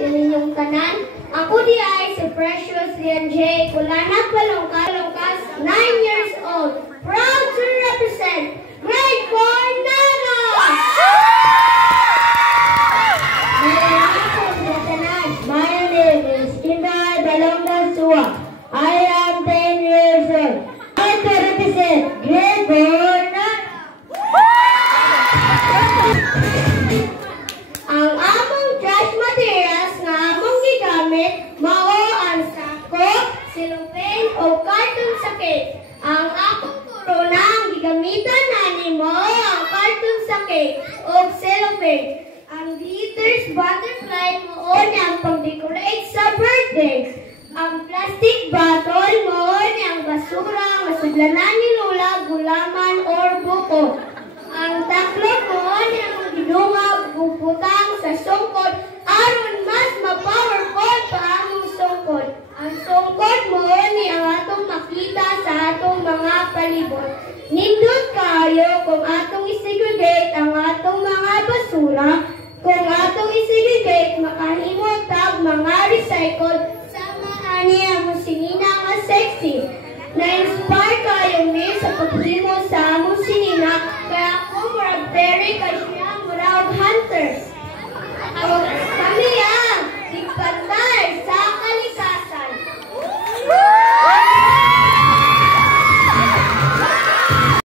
inyong tanan. Ako di ay si Precious Lian J. Kulanak Balongkas, 9 years old. Proud to represent Grade 4 Nana! My name is Inday Balongkasua. I am 10 years old. I to represent Grade 4 Nana. Ang among trash materials nga among gigamit mao ang sako, cellophane o carton sakit. Ang akong corona ang gigamitan nimo ang carton sakit o cellophane. Ang glitters butterfly mo ang pang-decorate sa birthday. Ang plastic bottle mo ang basura nga sudlanan ni Lola, gulaman or buko. Ang taklot mo ang ginungag bubutang sa sungkod aron mas ma-powerful pa ang sungkod. Ang sungkod mo ni ang atong makita sa atong mga palibot. Nindot kayo kung atong isegregate ang atong mga basura. Kung atong isegregate, makahimot tag mga recycle sama ani ang sinina nga sexy. Na-inspire kayo ni sa paghimo sa among sinina kaya ako murag very